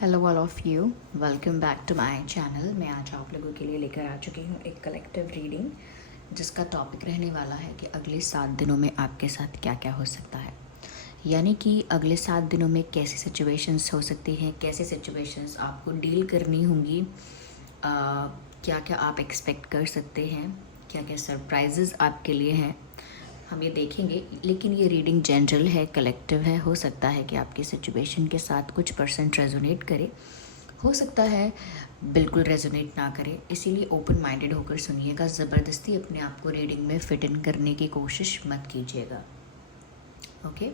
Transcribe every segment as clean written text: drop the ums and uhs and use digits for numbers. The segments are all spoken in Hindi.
Hello all of you, welcome back to my channel. मैं आज आप लोगों के लिए लेकर आ चुकी हूँ एक कलेक्टिव रीडिंग जिसका टॉपिक रहने वाला है कि अगले 7 दिनों में आपके साथ क्या क्या हो सकता है। यानी कि अगले 7 दिनों में कैसी सिचुएशंस हो सकती हैं, कैसी सिचुएशंस आपको डील करनी होंगी, क्या क्या आप एक्सपेक्ट कर सकते हैं, क्या क्या सरप्राइजेज़ आपके लिए हैं, हम ये देखेंगे। लेकिन ये रीडिंग जनरल है, कलेक्टिव है। हो सकता है कि आपकी सिचुएशन के साथ कुछ परसेंट रेजोनेट करे, हो सकता है बिल्कुल रेजोनेट ना करे। इसीलिए ओपन माइंडेड होकर सुनिएगा, ज़बरदस्ती अपने आप को रीडिंग में फिट इन करने की कोशिश मत कीजिएगा। ओके,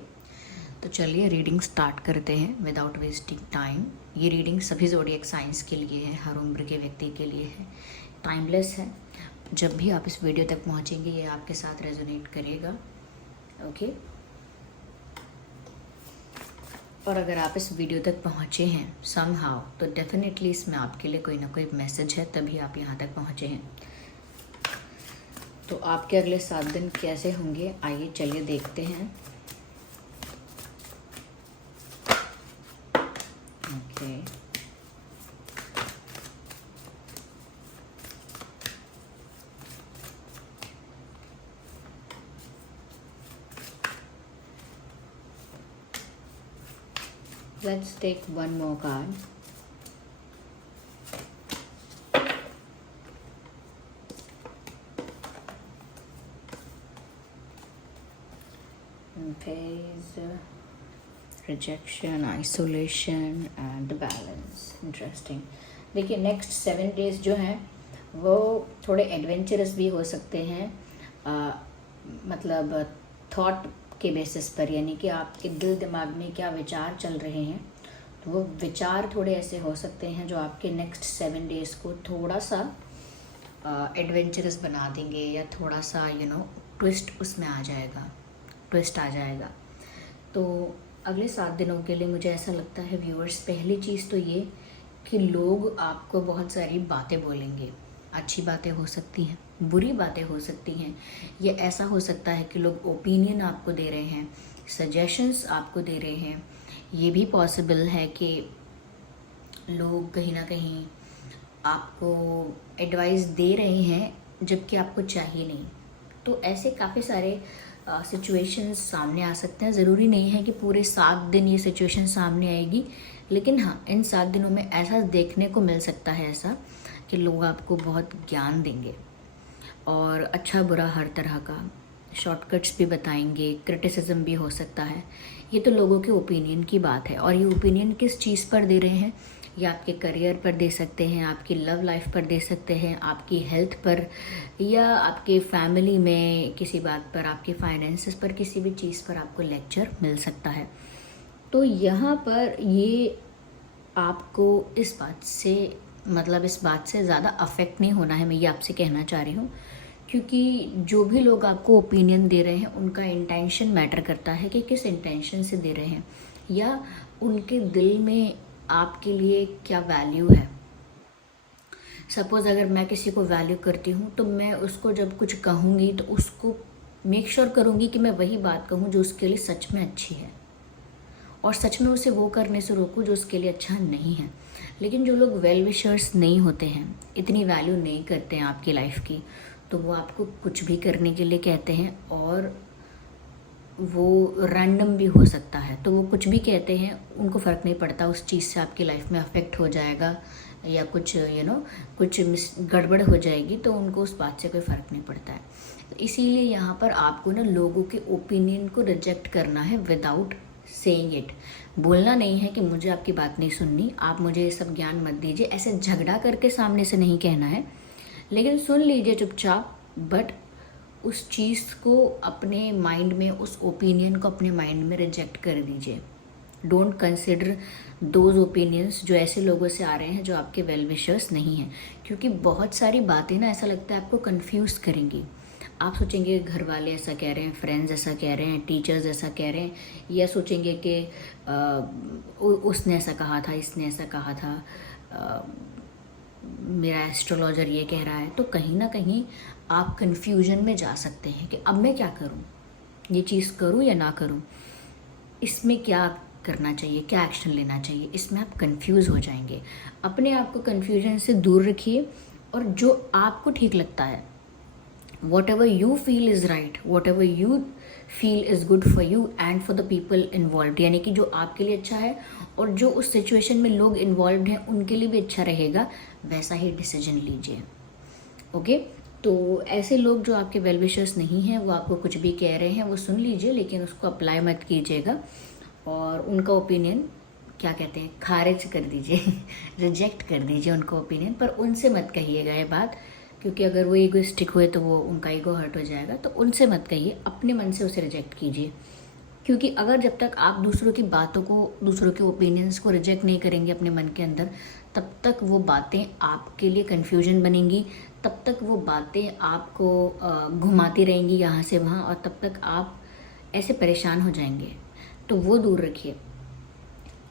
तो चलिए रीडिंग स्टार्ट करते हैं विदाउट वेस्टिंग टाइम। ये रीडिंग सभी ज़ोडिएक साइंस के लिए है, हर उम्र के व्यक्ति के लिए है, टाइमलेस है। जब भी आप इस वीडियो तक पहुंचेंगे ये आपके साथ रेजोनेट करेगा। ओके, और अगर आप इस वीडियो तक पहुंचे हैं समहाउ तो डेफिनेटली इसमें आपके लिए कोई ना कोई मैसेज है, तभी आप यहाँ तक पहुंचे हैं। तो आपके अगले 7 दिन कैसे होंगे, आइए चलिए देखते हैं। Okay, let's take one more card. Phase, rejection, isolation and balance. Interesting. देखिए नेक्स्ट 7 डेज जो हैं वो थोड़े एडवेंचरस भी हो सकते हैं, मतलब थॉट के बेसिस पर, यानी कि आपके दिल दिमाग में क्या विचार चल रहे हैं, तो वो विचार थोड़े ऐसे हो सकते हैं जो आपके नेक्स्ट 7 डेज को थोड़ा सा एडवेंचरस बना देंगे, या थोड़ा सा ट्विस्ट उसमें आ जाएगा, ट्विस्ट आ जाएगा। तो अगले 7 दिनों के लिए मुझे ऐसा लगता है व्यूअर्स, पहली चीज़ तो ये कि लोग आपको बहुत सारी बातें बोलेंगे। अच्छी बातें हो सकती हैं, बुरी बातें हो सकती हैं। ये ऐसा हो सकता है कि लोग ओपिनियन आपको दे रहे हैं, सजेशंस आपको दे रहे हैं। ये भी पॉसिबल है कि लोग कहीं ना कहीं आपको एडवाइस दे रहे हैं जबकि आपको चाहिए नहीं। तो ऐसे काफ़ी सारे सिचुएशंस सामने आ सकते हैं। ज़रूरी नहीं है कि पूरे 7 दिन ये सिचुएशन सामने आएगी, लेकिन हाँ, इन 7 दिनों में ऐसा देखने को मिल सकता है ऐसा कि लोग आपको बहुत ज्ञान देंगे और अच्छा बुरा हर तरह का शॉर्टकट्स भी बताएंगे, क्रिटिसिज्म भी हो सकता है। ये तो लोगों के ओपिनियन की बात है, और ये ओपिनियन किस चीज़ पर दे रहे हैं, या आपके करियर पर दे सकते हैं, आपकी लव लाइफ पर दे सकते हैं, आपकी हेल्थ पर, या आपके फैमिली में किसी बात पर, आपके फाइनेंसेस पर, किसी भी चीज़ पर आपको लेक्चर मिल सकता है। तो यहाँ पर ये आपको इस बात से, मतलब इस बात से ज़्यादा अफेक्ट नहीं होना है, मैं ये आपसे कहना चाह रही हूँ। क्योंकि जो भी लोग आपको ओपिनियन दे रहे हैं उनका इंटेंशन मैटर करता है कि किस इंटेंशन से दे रहे हैं, या उनके दिल में आपके लिए क्या वैल्यू है। सपोज़ अगर मैं किसी को वैल्यू करती हूँ तो मैं उसको जब कुछ कहूँगी तो उसको मेक श्योर करूँगी कि मैं वही बात कहूँ जो उसके लिए सच में अच्छी है, और सच में उसे वो करने से रोकूँ जो उसके लिए अच्छा नहीं है। लेकिन जो लोग वेल विशर्स नहीं होते हैं, इतनी वैल्यू नहीं करते हैं आपकी लाइफ की, तो वो आपको कुछ भी करने के लिए कहते हैं, और वो रैंडम भी हो सकता है। तो वो कुछ भी कहते हैं, उनको फ़र्क नहीं पड़ता उस चीज़ से आपकी लाइफ में अफेक्ट हो जाएगा या कुछ कुछ गड़बड़ हो जाएगी, तो उनको उस बात से कोई फ़र्क नहीं पड़ता है। तो इसीलिए यहाँ पर आपको लोगों के ओपिनियन को रिजेक्ट करना है विदाउट सेइंग इट। बोलना नहीं है कि मुझे आपकी बात नहीं सुननी, आप मुझे ये सब ज्ञान मत दीजिए, ऐसे झगड़ा करके सामने से नहीं कहना है, लेकिन सुन लीजिए चुपचाप। बट उस चीज़ को अपने माइंड में, उस ओपिनियन को अपने माइंड में रिजेक्ट कर दीजिए। डोंट कंसिडर दोज ओपिनियंस जो ऐसे लोगों से आ रहे हैं जो आपके वेल विशर्स नहीं हैं, क्योंकि बहुत सारी बातें ऐसा लगता है आपको कंफ्यूज करेंगी। आप सोचेंगे घर वाले ऐसा कह रहे हैं, फ्रेंड्स ऐसा कह रहे हैं, टीचर्स ऐसा कह रहे हैं, या सोचेंगे कि उसने ऐसा कहा था, इसने ऐसा कहा था, मेरा एस्ट्रोलॉजर ये कह रहा है। तो कहीं ना कहीं आप कंफ्यूजन में जा सकते हैं कि अब मैं क्या करूं, ये चीज़ करूं या ना करूं, इसमें क्या करना चाहिए, क्या एक्शन लेना चाहिए, इसमें आप कंफ्यूज हो जाएंगे। अपने आप को कंफ्यूजन से दूर रखिए और जो आपको ठीक लगता है, what ever you feel is right, what ever you feel is good for you and for the people involve, यानी कि जो आपके लिए अच्छा है और जो उस सिचुएशन में लोग इन्वॉल्व हैं उनके लिए भी अच्छा रहेगा, वैसा ही डिसीजन लीजिए। ओके, तो ऐसे लोग जो आपके वेल विशर्स नहीं हैं, वो आपको कुछ भी कह रहे हैं वो सुन लीजिए, लेकिन उसको अप्लाई मत कीजिएगा और उनका ओपिनियन क्या कहते हैं, खारिज कर दीजिए रिजेक्ट कर दीजिए उनका ओपिनियन, पर उनसे मत कहिएगा ये बात, क्योंकि अगर वो ईगोइस्टिक हुए तो वो उनका ईगो हर्ट हो जाएगा। तो उनसे मत कहिए, अपने मन से उसे रिजेक्ट कीजिए, क्योंकि अगर जब तक आप दूसरों की बातों को, दूसरों के ओपिनियंस को रिजेक्ट नहीं करेंगे अपने मन के अंदर, तब तक वो बातें आपके लिए कन्फ्यूजन बनेंगी, तब तक वो बातें आपको घुमाती रहेंगी यहाँ से वहाँ, और तब तक आप ऐसे परेशान हो जाएंगे। तो वो दूर रखिए।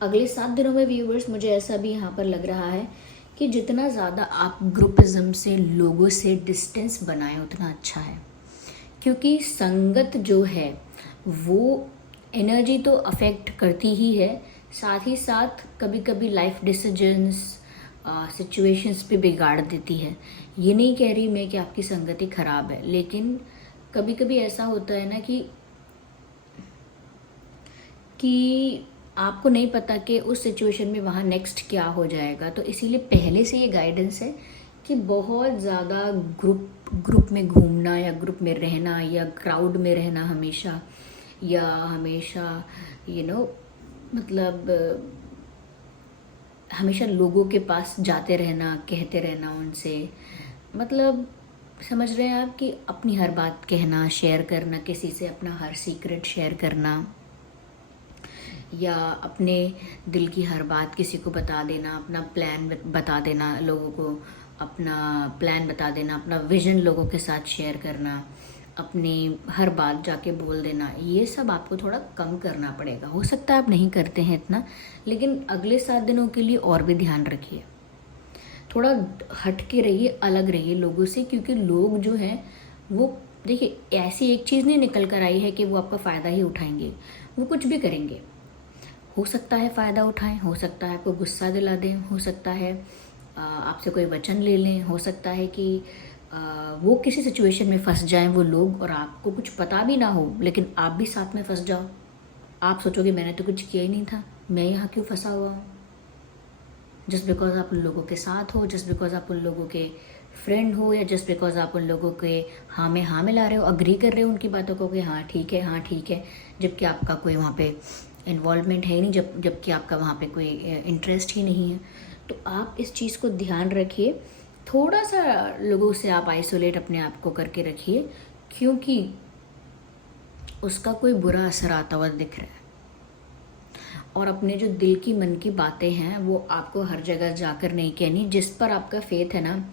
अगले 7 दिनों में व्यूवर्स, मुझे ऐसा भी यहाँ पर लग रहा है कि जितना ज़्यादा आप ग्रुपिज्म से, लोगों से डिस्टेंस बनाएं उतना अच्छा है, क्योंकि संगत जो है वो एनर्जी तो अफेक्ट करती ही है, साथ ही साथ कभी कभी लाइफ डिसीजंस, सिचुएशंस पे बिगाड़ देती है। ये नहीं कह रही मैं कि आपकी संगति खराब है, लेकिन कभी कभी ऐसा होता है ना कि आपको नहीं पता कि उस सिचुएशन में वहाँ नेक्स्ट क्या हो जाएगा। तो इसीलिए पहले से ये गाइडेंस है कि बहुत ज़्यादा ग्रुप में घूमना या ग्रुप में रहना या क्राउड में रहना हमेशा, या हमेशा मतलब हमेशा लोगों के पास जाते रहना, कहते रहना उनसे, मतलब समझ रहे हैं आप, कि अपनी हर बात कहना, शेयर करना किसी से, अपना हर सीक्रेट शेयर करना, या अपने दिल की हर बात किसी को बता देना, अपना प्लान बता देना लोगों को, अपना प्लान बता देना, अपना विजन लोगों के साथ शेयर करना, अपनी हर बात जाके बोल देना, ये सब आपको थोड़ा कम करना पड़ेगा। हो सकता है आप नहीं करते हैं इतना, लेकिन अगले 7 दिनों के लिए और भी ध्यान रखिए, थोड़ा हट के रहिए, अलग रहिए लोगों से, क्योंकि लोग जो हैं वो, देखिए, ऐसी एक चीज़ नहीं निकल कर आई है कि वो आपका फ़ायदा ही उठाएंगे, वो कुछ भी करेंगे। हो सकता है फ़ायदा उठाएं, हो सकता है आपको गुस्सा दिला दें, हो सकता है आपसे कोई वचन ले लें, हो सकता है कि वो किसी सिचुएशन में फंस जाएं वो लोग, और आपको कुछ पता भी ना हो, लेकिन आप भी साथ में फंस जाओ। आप सोचोगे मैंने तो कुछ किया ही नहीं था, मैं यहाँ क्यों फंसा हुआ हूँ। जस्ट बिकॉज आप उन लोगों के साथ हो, जस्ट बिकॉज आप उन लोगों के फ्रेंड हो, या जस्ट बिकॉज आप उन लोगों के हाँ में ला रहे हो, अग्री कर रहे हो उनकी बातों को कि हाँ ठीक है, हाँ ठीक है, जबकि आपका कोई वहाँ पे इन्वॉल्वमेंट है ही नहीं, जबकि आपका वहाँ पे कोई इंटरेस्ट ही नहीं है। तो आप इस चीज़ को ध्यान रखिए, थोड़ा सा लोगों से आप आइसोलेट अपने आप को करके रखिए, क्योंकि उसका कोई बुरा असर आता हुआ दिख रहा है। और अपने जो दिल की, मन की बातें हैं वो आपको हर जगह जाकर नहीं कहनी। जिस पर आपका फेथ है ना,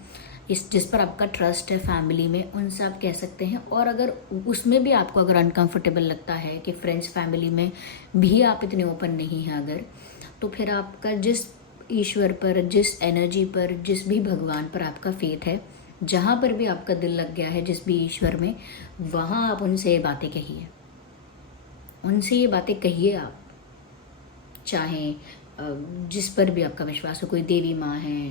जिस पर आपका ट्रस्ट है फैमिली में, उनसे आप कह सकते हैं। और अगर उसमें भी आपको अगर अनकंफर्टेबल लगता है कि फ्रेंड्स फैमिली में भी आप इतने ओपन नहीं हैं अगर, तो फिर आपका जिस ईश्वर पर, जिस एनर्जी पर, जिस भी भगवान पर आपका फेथ है, जहाँ पर भी आपका दिल लग गया है, जिस भी ईश्वर में, वहाँ आप उनसे ये बातें कहिए, उनसे ये बातें कहिए आप। चाहे जिस पर भी आपका विश्वास हो, कोई देवी माँ है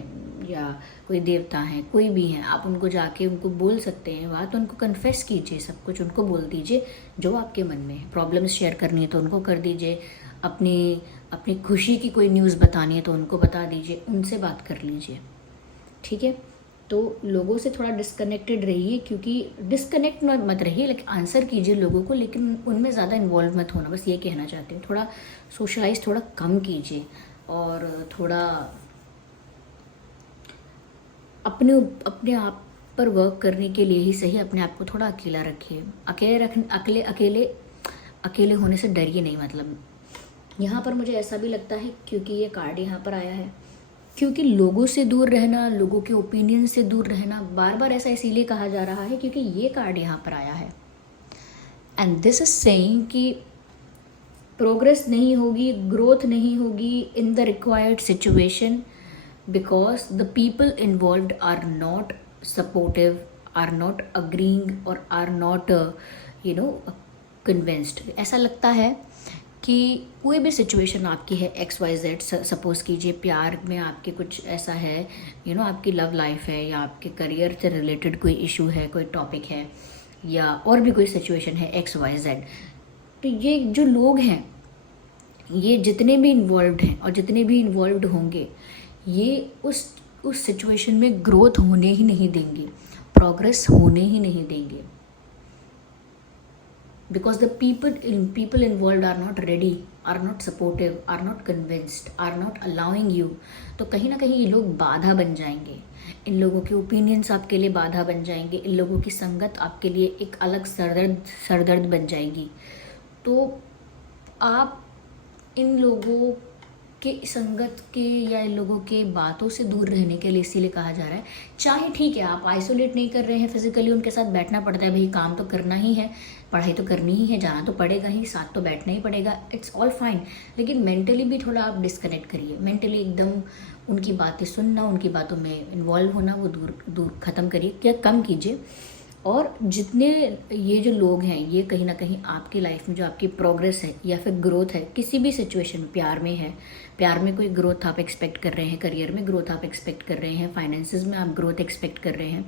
या कोई देवता है, कोई भी हैं, आप उनको जाके उनको बोल सकते हैं बात, उनको कन्फेस कीजिए, सब कुछ उनको बोल दीजिए जो आपके मन में है। प्रॉब्लम्स शेयर करनी है तो उनको कर दीजिए, अपनी खुशी की कोई न्यूज़ बतानी है तो उनको बता दीजिए, उनसे बात कर लीजिए, ठीक है। तो लोगों से थोड़ा डिस्कनेक्टेड रहिए, क्योंकि डिस्कनेक्ट मत रहिए, लेकिन आंसर कीजिए लोगों को, लेकिन उनमें ज़्यादा इन्वॉल्व मत होना, बस ये कहना चाहती हूँ। थोड़ा सोशलाइज थोड़ा कम कीजिए, और थोड़ा अपने आप पर वर्क करने के लिए ही सही अपने आप को थोड़ा अकेला रखिए। अकेले होने से डरिए नहीं। मतलब यहाँ पर मुझे ऐसा भी लगता है, क्योंकि ये कार्ड यहाँ पर आया है, क्योंकि लोगों से दूर रहना, लोगों के ओपिनियन से दूर रहना, बार बार ऐसा इसीलिए कहा जा रहा है क्योंकि ये कार्ड यहाँ पर आया है। एंड दिस इज सेइंग कि प्रोग्रेस नहीं होगी, ग्रोथ नहीं होगी in the required situation, because the people involved are not supportive, are not agreeing, और आर नॉट कन्विंस्ड। ऐसा लगता है कि कोई भी सिचुएशन आपकी है XYZ, सपोज़ कीजिए प्यार में आपके कुछ ऐसा है, आपकी लव लाइफ है, या आपके करियर से रिलेटेड कोई इशू है, कोई टॉपिक है, या और भी कोई सिचुएशन है XYZ। तो ये जो लोग हैं, ये जितने भी इन्वॉल्व्ड हैं और जितने भी इन्वॉल्व्ड होंगे, ये उस सिचुएशन में ग्रोथ होने ही नहीं देंगे, प्रोग्रेस होने ही नहीं देंगे, because the people involved are not ready, are not supportive, are not convinced, are not allowing you। तो कहीं ना कहीं ये लोग बाधा बन जाएंगे, इन लोगों के ओपिनियंस आपके लिए बाधा बन जाएंगे, इन लोगों की संगत आपके लिए एक अलग सरदर्द बन जाएगी। तो आप इन लोगों के संगत के या इन लोगों के बातों से दूर रहने के लिए इसीलिए कहा जा रहा है। चाहे ठीक है आप आइसोलेट नहीं कर रहे हैं फिजिकली, उनके साथ बैठना पड़ता है, भाई काम तो करना ही है, पढ़ाई तो करनी ही है, जाना तो पड़ेगा ही, साथ तो बैठना ही पड़ेगा, इट्स ऑल फाइन। लेकिन मेंटली भी थोड़ा आप डिस्कनेक्ट करिए, मेंटली एकदम उनकी बातें सुनना, उनकी बातों में इन्वॉल्व होना वो दूर ख़त्म करिए या कम कीजिए। और जितने ये जो लोग हैं, ये कहीं ना कहीं आपकी लाइफ में जो आपकी प्रोग्रेस है या फिर ग्रोथ है, किसी भी सिचुएशन में, प्यार में है, प्यार में कोई ग्रोथ आप एक्सपेक्ट कर रहे हैं, करियर में ग्रोथ आप एक्सपेक्ट कर रहे हैं, फाइनेंसिस में आप ग्रोथ एक्सपेक्ट कर रहे हैं,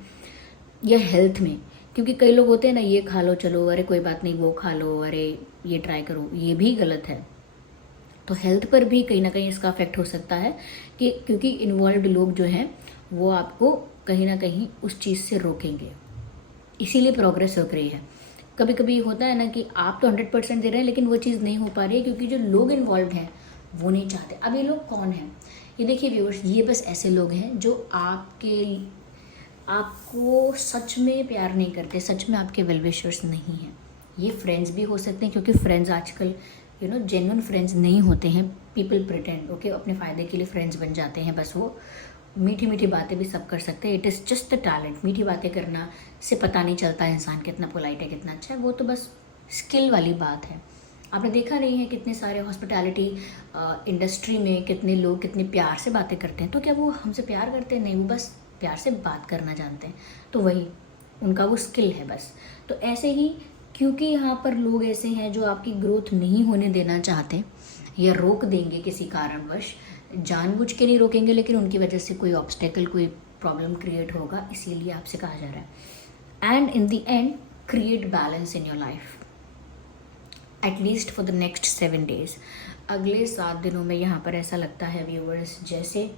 या हेल्थ में, क्योंकि कई लोग होते हैं ना, ये खा लो चलो, अरे कोई बात नहीं वो खा लो, अरे ये ट्राई करो, ये भी गलत है। तो हेल्थ पर भी कहीं ना कहीं इसका अफेक्ट हो सकता है कि क्योंकि इन्वॉल्व लोग जो हैं वो आपको कहीं ना कहीं उस चीज़ से रोकेंगे, इसीलिए प्रोग्रेस रुक रही है। कभी कभी होता है ना कि आप तो 100% दे रहे हैं लेकिन वो चीज़ नहीं हो पा रही है क्योंकि जो लोग इन्वॉल्व हैं वो नहीं चाहते। अब ये लोग कौन हैं? ये देखिए व्यूअर्स, ये बस ऐसे लोग हैं जो आपको सच में प्यार नहीं करते, सच में आपके वेल विशर्स नहीं हैं। ये फ्रेंड्स भी हो सकते हैं, क्योंकि फ्रेंड्स आजकल जेन्युइन फ्रेंड्स नहीं होते हैं, पीपल प्रिटेंड, ओके, अपने फ़ायदे के लिए फ्रेंड्स बन जाते हैं। बस वो मीठी मीठी बातें भी सब कर सकते हैं, it is just the talent. मीठी बातें करना से पता नहीं चलता है इंसान कितना पोलाइट है, कितना अच्छा है, वो तो बस स्किल वाली बात है। आपने देखा नहीं है कितने सारे हॉस्पिटैलिटी इंडस्ट्री में कितने लोग कितने प्यार से बातें करते हैं, तो क्या वो हमसे प्यार करते हैं? नहीं, वो बस प्यार से बात करना जानते हैं, तो वही उनका वो स्किल है बस। तो ऐसे ही क्योंकि यहाँ पर लोग ऐसे हैं जो आपकी ग्रोथ नहीं होने देना चाहते या रोक देंगे किसी कारणवश, जानबूझ के नहीं रोकेंगे लेकिन उनकी वजह से कोई ऑब्स्टेकल, कोई प्रॉब्लम क्रिएट होगा, इसीलिए आपसे कहा जा रहा है। And in the end create balance in your life at least for the next 7 days। अगले 7 दिनों में यहाँ पर ऐसा लगता है व्यूअर्स जैसे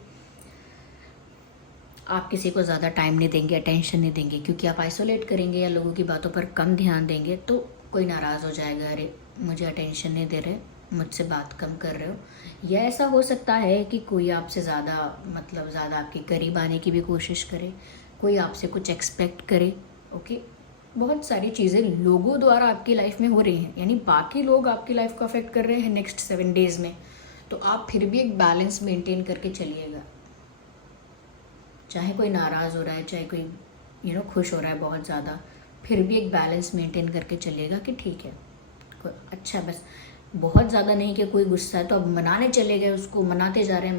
आप किसी को ज़्यादा टाइम नहीं देंगे, अटेंशन नहीं देंगे, क्योंकि आप आइसोलेट करेंगे या लोगों की बातों पर कम ध्यान देंगे तो कोई नाराज़ हो जाएगा, अरे मुझे अटेंशन नहीं दे रहे, मुझसे बात कम कर रहे हो। या ऐसा हो सकता है कि कोई आपसे ज़्यादा ज़्यादा आपके करीब आने की भी कोशिश करे, कोई आपसे कुछ एक्सपेक्ट करे, ओके। बहुत सारी चीज़ें लोगों द्वारा आपकी लाइफ में हो रही हैं, यानी बाकी लोग आपकी लाइफ को अफेक्ट कर रहे हैं नेक्स्ट 7 days में, तो आप फिर भी एक बैलेंस मेंटेन करके चलिएगा। चाहे कोई नाराज़ हो रहा है, चाहे कोई खुश हो रहा है बहुत ज़्यादा, फिर भी एक बैलेंस मेंटेन करके चलिएगा कि ठीक है, अच्छा, बस बहुत ज़्यादा नहीं कि कोई गुस्सा है तो अब मनाने चले गए, उसको मनाते जा रहे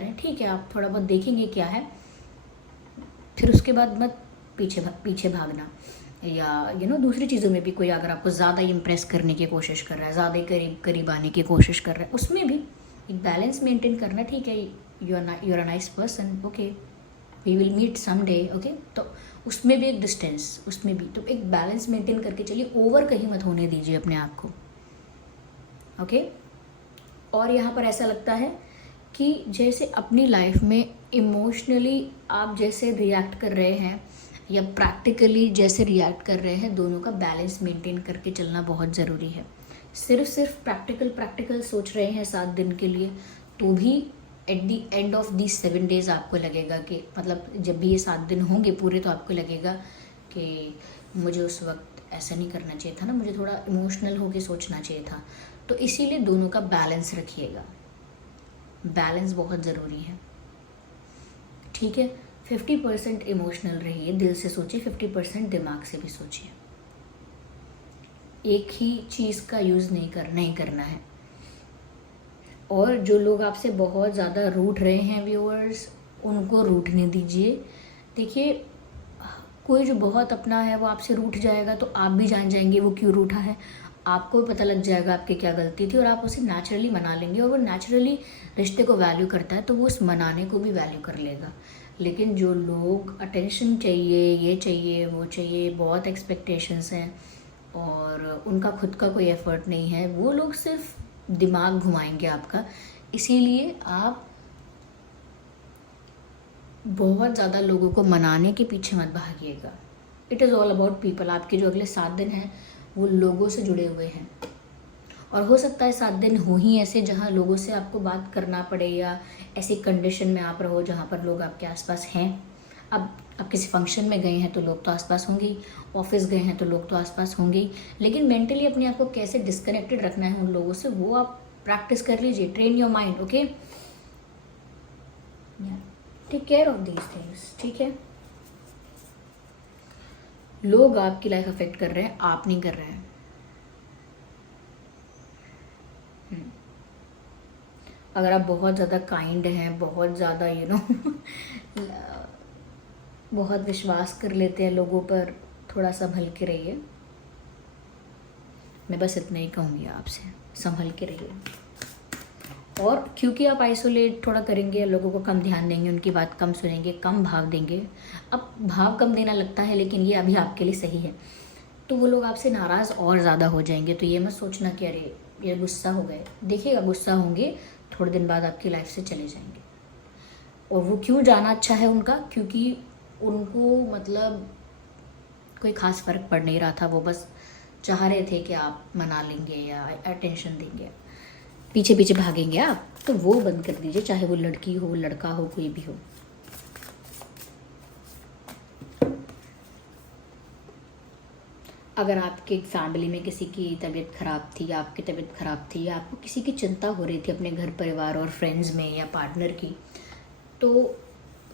हैं, ठीक है, आप थोड़ा बहुत देखेंगे क्या है, फिर उसके बाद मत पीछे भागना। या दूसरी चीज़ों में भी कोई अगर आपको ज़्यादा इम्प्रेस करने की कोशिश कर रहा है, ज़्यादा करीब आने की कोशिश कर रहा है, उसमें भी एक बैलेंस मेंटेन करना, ठीक है, you are a nice person, okay, we will meet some day, okay, तो उसमें भी एक डिस्टेंस, उसमें भी तो एक बैलेंस मेंटेन करके चलिए, ओवर कहीं मत होने दीजिए अपने आप को, ओके। और यहाँ पर ऐसा लगता है कि जैसे अपनी लाइफ में इमोशनली आप जैसे रिएक्ट कर रहे हैं या प्रैक्टिकली जैसे रिएक्ट कर रहे हैं, दोनों का बैलेंस मेंटेन करके चलना बहुत ज़रूरी है। सिर्फ प्रैक्टिकल सोच रहे हैं 7 दिन के लिए, तो भी at the end of the 7 days आपको लगेगा कि जब भी ये 7 दिन होंगे पूरे, तो आपको लगेगा कि मुझे उस वक्त ऐसा नहीं करना चाहिए था ना, मुझे थोड़ा इमोशनल होके सोचना चाहिए था। तो इसीलिए दोनों का बैलेंस रखिएगा, बैलेंस बहुत ज़रूरी है, ठीक है। 50% इमोशनल रहिए, दिल से सोचिए, 50% दिमाग से भी सोचिए। एक ही चीज़ का यूज़ नहीं करना है। और जो लोग आपसे बहुत ज़्यादा रूठ रहे हैं व्यूअर्स, उनको रूठने दीजिए। देखिए, कोई जो बहुत अपना है वो आपसे रूठ जाएगा तो आप भी जान जाएंगे वो क्यों रूठा है, आपको भी पता लग जाएगा आपकी क्या गलती थी और आप उसे नेचुरली मना लेंगे। और वो नेचुरली रिश्ते को वैल्यू करता है तो वो उस मनाने को भी वैल्यू कर लेगा। लेकिन जो लोग अटेंशन चाहिए, ये चाहिए, वो चाहिए, बहुत एक्सपेक्टेशंस हैं और उनका खुद का कोई एफर्ट नहीं है, वो लोग सिर्फ दिमाग घुमाएंगे आपका। इसीलिए आप बहुत ज़्यादा लोगों को मनाने के पीछे मत भागिएगा। It is all about people. आपके जो अगले 7 दिन हैं वो लोगों से जुड़े हुए हैं और हो सकता है 7 दिन हो ही ऐसे जहाँ लोगों से आपको बात करना पड़े या ऐसी कंडीशन में आप रहो जहाँ पर लोग आपके आसपास हैं। अब आप किसी फंक्शन में गए हैं तो लोग तो आसपास होंगे ही, ऑफिस गए हैं तो लोग तो आसपास होंगे ही, लेकिन मेंटली अपने आप को कैसे डिस्कनेक्टेड रखना है उन लोगों से वो आप प्रैक्टिस कर लीजिए। Train your mind, okay, take care of these things, ठीक है। लोग आपकी लाइफ अफेक्ट कर रहे हैं, आप नहीं कर रहे हैं। अगर आप बहुत ज़्यादा काइंड हैं, बहुत ज़्यादा बहुत विश्वास कर लेते हैं लोगों पर, थोड़ा संभल के रहिए। मैं बस इतना ही कहूँगी आपसे, संभल के रहिए। और क्योंकि आप आइसोलेट थोड़ा करेंगे, लोगों को कम ध्यान देंगे, उनकी बात कम सुनेंगे, कम भाव देंगे। अब भाव कम देना लगता है लेकिन ये अभी आपके लिए सही है, तो वो लोग आपसे नाराज़ और ज़्यादा हो जाएंगे। तो ये मत सोचना कि अरे ये गुस्सा हो गए। देखिएगा गुस्सा होंगे, थोड़े दिन बाद आपकी लाइफ से चले जाएंगे। और वो क्यों जाना अच्छा है उनका, क्योंकि उनको मतलब कोई ख़ास फ़र्क पड़ नहीं रहा था। वो बस चाह रहे थे कि आप मना लेंगे या अटेंशन देंगे, पीछे पीछे भागेंगे आप। तो वो बंद कर दीजिए, चाहे वो लड़की हो, लड़का हो, कोई भी हो। अगर आपके फैमिली में किसी की तबीयत ख़राब थी, या आपकी तबीयत ख़राब थी, या आपको किसी की चिंता हो रही थी अपने घर परिवार और फ्रेंड्स में या पार्टनर की, तो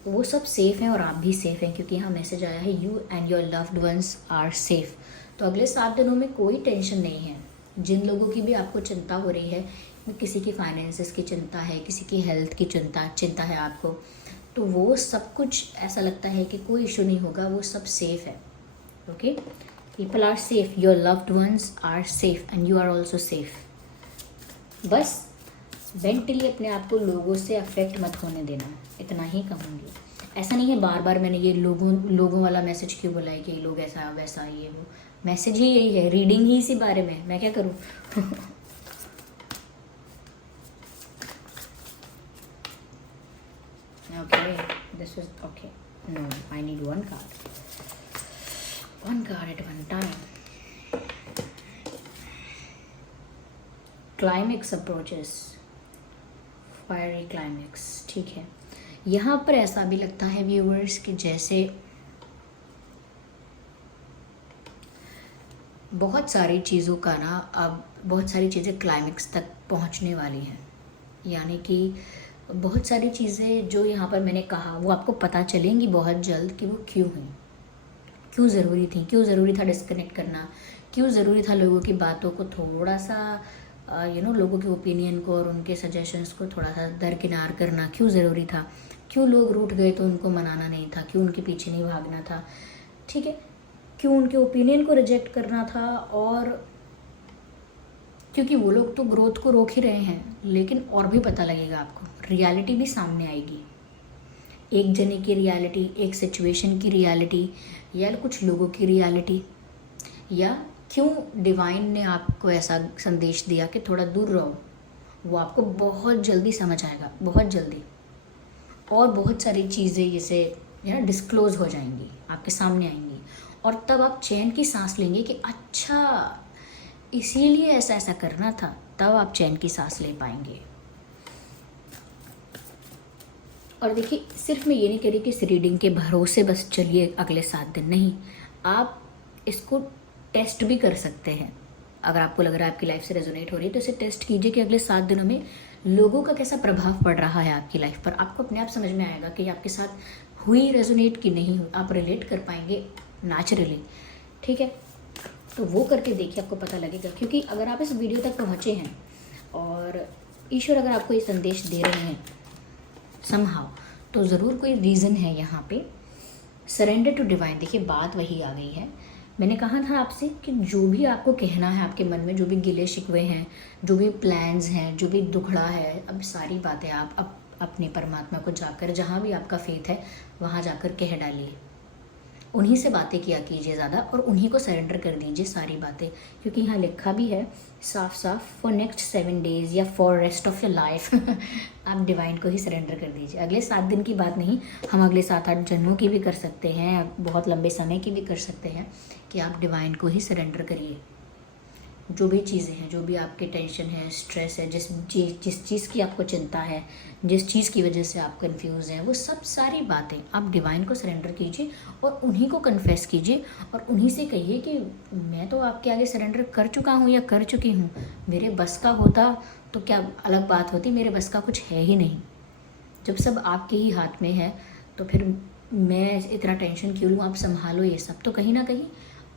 वो सब सेफ़ हैं और आप भी सेफ़ हैं, क्योंकि यहाँ मैसेज आया है you and your loved ones are safe. तो अगले 7 दिनों में कोई टेंशन नहीं है। जिन लोगों की भी आपको चिंता हो रही है, किसी की फाइनेंसेस की चिंता है, किसी की हेल्थ की चिंता है आपको, तो वो सब कुछ ऐसा लगता है कि कोई इशू नहीं होगा, वो सब सेफ़ है। Okay, people are safe, your loved ones are safe and you are also safe. बस मेंटली अपने आप को लोगों से अफेक्ट मत होने देना, इतना ही कहूँगी। ऐसा नहीं है बार बार मैंने ये लोगों वाला मैसेज क्यों बोला है कि लोग ऐसा वैसा ये वो, मैसेज ही यही है, रीडिंग ही इसी बारे में, मैं क्या करूँ। Okay, this is okay. No, I need one card at one time. Climax approaches, fiery climax, ठीक है। यहाँ पर ऐसा भी लगता है व्यूअर्स कि जैसे बहुत सारी चीज़ों का ना, अब बहुत सारी चीज़ें क्लाइमेक्स तक पहुँचने वाली हैं। यानी कि बहुत सारी चीज़ें जो यहाँ पर मैंने कहा वो आपको पता चलेंगी बहुत जल्द कि वो क्यों हुई, क्यों ज़रूरी थी, क्यों ज़रूरी था डिस्कनेक्ट करना, क्यों ज़रूरी था लोगों की बातों को थोड़ा सा लोगों के ओपिनियन को और उनके सजेशंस को थोड़ा सा दरकिनार करना क्यों ज़रूरी था, क्यों लोग रूठ गए तो उनको मनाना नहीं था, क्यों उनके पीछे नहीं भागना था, ठीक है, क्यों उनके ओपिनियन को रिजेक्ट करना था। और क्योंकि वो लोग तो ग्रोथ को रोक ही रहे हैं, लेकिन और भी पता लगेगा आपको, रियलिटी भी सामने आएगी। एक जने की रियलिटी, एक सिचुएशन की रियलिटी, या कुछ लोगों की रियलिटी, या क्यों डिवाइन ने आपको ऐसा संदेश दिया कि थोड़ा दूर रहो, वो आपको बहुत जल्दी समझ आएगा, बहुत जल्दी। और बहुत सारी चीज़ें जैसे डिस्क्लोज़ हो जाएंगी, आपके सामने आएंगी, और तब आप चैन की सांस लेंगे कि अच्छा इसीलिए ऐसा ऐसा करना था, तब आप चैन की सांस ले पाएंगे। और देखिए, सिर्फ मैं ये नहीं कह रही कि इस रीडिंग के भरोसे बस चलिए अगले 7 दिन, नहीं, आप इसको टेस्ट भी कर सकते हैं। अगर आपको लग रहा है आपकी लाइफ से रेजोनेट हो रही है तो इसे टेस्ट कीजिए कि अगले 7 दिनों में लोगों का कैसा प्रभाव पड़ रहा है आपकी लाइफ पर। आपको अपने आप समझ में आएगा कि आपके साथ हुई रेजोनेट कि नहीं हुई, आप रिलेट कर पाएंगे नेचुरली, ठीक है। तो वो करके देखिए, आपको पता लगेगा। क्योंकि अगर आप इस वीडियो तक पहुँचे हैं और ईश्वर अगर आपको ये संदेश दे रहे हैं समहाउ, तो ज़रूर कोई रीज़न है यहाँ पे। सरेंडर टू डिवाइन, देखिए बात वही आ गई है मैंने कहा था आपसे कि जो भी आपको कहना है आपके मन में, जो भी गिले शिकवे हैं, जो भी प्लान्स हैं, जो भी दुखड़ा है, अब सारी बातें आप अपने परमात्मा को जाकर, जहाँ भी आपका फेथ है वहाँ जाकर कह डालिए। उन्हीं से बातें किया कीजिए ज़्यादा, और उन्हीं को सरेंडर कर दीजिए सारी बातें, क्योंकि यहाँ लिखा भी है साफ साफ, फॉर नेक्स्ट 7 डेज़ या for rest of your life आप डिवाइन को ही सरेंडर कर दीजिए। अगले 7 दिन की बात नहीं, हम अगले 7-8 जन्मों की भी कर सकते हैं, बहुत लंबे समय की भी कर सकते हैं, कि आप डिवाइन को ही सरेंडर करिए। जो भी चीज़ें हैं, जो भी आपके टेंशन है, स्ट्रेस है, जिस चीज़ की आपको चिंता है, जिस चीज़ की वजह से आप कंफ्यूज हैं, वो सब सारी बातें आप डिवाइन को सरेंडर कीजिए और उन्हीं को कन्फेस कीजिए, और उन्हीं से कहिए कि मैं तो आपके आगे सरेंडर कर चुका हूँ या कर चुकी हूँ, मेरे बस का होता तो क्या अलग बात होती, मेरे बस का कुछ है ही नहीं। जब सब आपके ही हाथ में है तो फिर मैं इतना टेंशन क्यों लूँ, आप संभालो ये सब। तो कहीं ना कहीं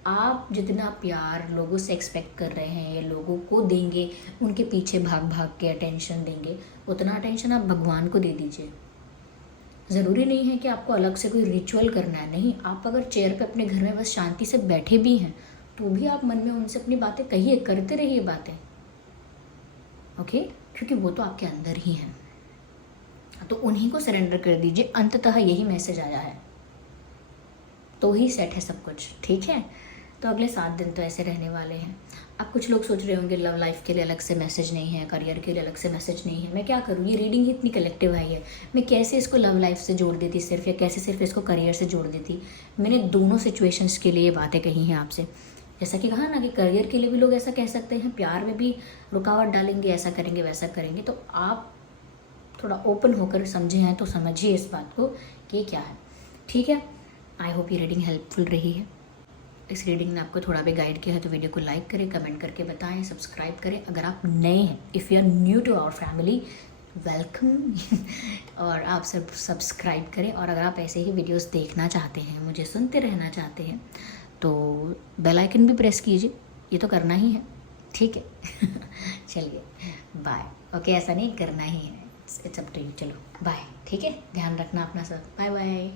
आप जितना प्यार लोगों से एक्सपेक्ट कर रहे हैं या लोगों को देंगे, उनके पीछे भाग भाग के अटेंशन देंगे, उतना अटेंशन आप भगवान को दे दीजिए। ज़रूरी नहीं है कि आपको अलग से कोई रिचुअल करना है, नहीं, आप अगर चेयर पे अपने घर में बस शांति से बैठे भी हैं तो भी आप मन में उनसे अपनी बातें कहिए, करते रहिए बातें, ओके, क्योंकि वो तो आपके अंदर ही हैं। तो उन्हीं को सरेंडर कर दीजिए, अंततः यही मैसेज आया है, तो ही सेट है सब कुछ, ठीक है। तो अगले 7 दिन तो ऐसे रहने वाले हैं। अब कुछ लोग सोच रहे होंगे लव लाइफ के लिए अलग से मैसेज नहीं है, करियर के लिए अलग से मैसेज नहीं है, मैं क्या करूँ, ये रीडिंग ही इतनी कलेक्टिव आई है, मैं कैसे इसको लव लाइफ से जोड़ देती सिर्फ, या कैसे सिर्फ इसको करियर से जोड़ देती। मैंने दोनों सिचुएशंस के लिए बातें कही हैं आपसे, जैसा कि कहा ना कि करियर के लिए भी लोग ऐसा कह सकते हैं, प्यार में भी रुकावट डालेंगे, ऐसा करेंगे वैसा करेंगे। तो आप थोड़ा ओपन होकर समझे हैं तो समझिए इस बात को कि क्या है, ठीक है। आई होप ये रीडिंग हेल्पफुल रही है। इस रीडिंग ने आपको थोड़ा भी गाइड किया है तो वीडियो को लाइक करें, कमेंट करके बताएं, सब्सक्राइब करें अगर आप नए हैं, if you are new to our family, welcome और आप सब सब्सक्राइब करें। और अगर आप ऐसे ही वीडियोस देखना चाहते हैं, मुझे सुनते रहना चाहते हैं, तो बेल आइकन भी प्रेस कीजिए, ये तो करना ही है, ठीक है। चलिए बाय, ओके, ऐसा नहीं करना ही है, इट्स अप टू यू, चलो बाय, ठीक है, ध्यान रखना अपना सब, बाय बाय।